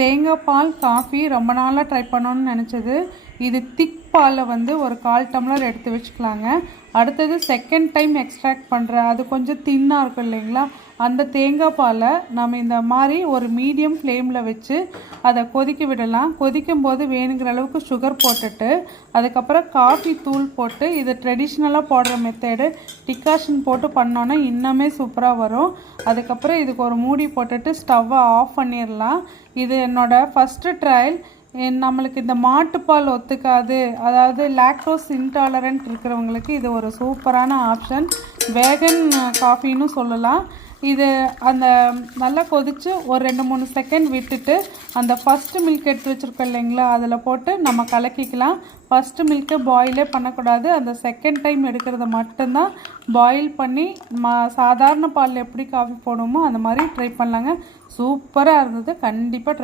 தேங்காய் பால் காஃபி ரொம்ப நாளாக ட்ரை பண்ணணும்னு நினச்சது. இது திக் பாலில் வந்து ஒரு 1/4 டம்ளர் எடுத்து வச்சுக்கலாங்க. அடுத்தது செகண்ட் டைம் எக்ஸ்ட்ராக்ட் பண்ணுற அது கொஞ்சம் தின்னாக இருக்கும் இல்லைங்களா, அந்த தேங்காய் பாலை நம்ம இந்த மாதிரி ஒரு மீடியம் ஃப்ளேமில் வச்சு அதை கொதிக்க விடலாம். கொதிக்கும் போது வேணுங்கிற அளவுக்கு சுகர் போட்டுட்டு அதுக்கப்புறம் காஃபி தூள் போட்டு, இது ட்ரெடிஷ்னலாக போடுற மெத்தேடு, டிகாஷன் போட்டு பண்ணோன்னா இன்னுமே சூப்பராக வரும். அதுக்கப்புறம் இதுக்கு ஒரு மூடி போட்டுட்டு ஸ்டவ்வை ஆஃப் பண்ணிடலாம். இது என்னோடய ஃபஸ்ட்டு ட்ரையல். நம்மளுக்கு இந்த மாட்டுப்பால் ஒத்துக்காது, அதாவது லாக்டோஸ் இன்டாலரண்ட் இருக்கிறவங்களுக்கு இது ஒரு சூப்பரான ஆப்ஷன். வேகன் காஃபின்னு சொல்லலாம். இது அந்த நல்லா கொதித்து ஒரு 2-3 செகண்ட் விட்டுட்டு அந்த ஃபஸ்ட்டு மில்க் எடுத்து வச்சுருக்கோம் இல்லைங்களா, அதில் போட்டு நம்ம கலக்கிக்கலாம். ஃபஸ்ட்டு மில்க்கை பாயிலே பண்ணக்கூடாது, அந்த செகண்ட் டைம் எடுக்கிறத மட்டும்தான் பாயில் பண்ணி சாதாரண பாலில் எப்படி காஃபி போடுவோமோ அந்த மாதிரி ட்ரை பண்ணலாங்க. சூப்பராக இருந்தது. கண்டிப்பாக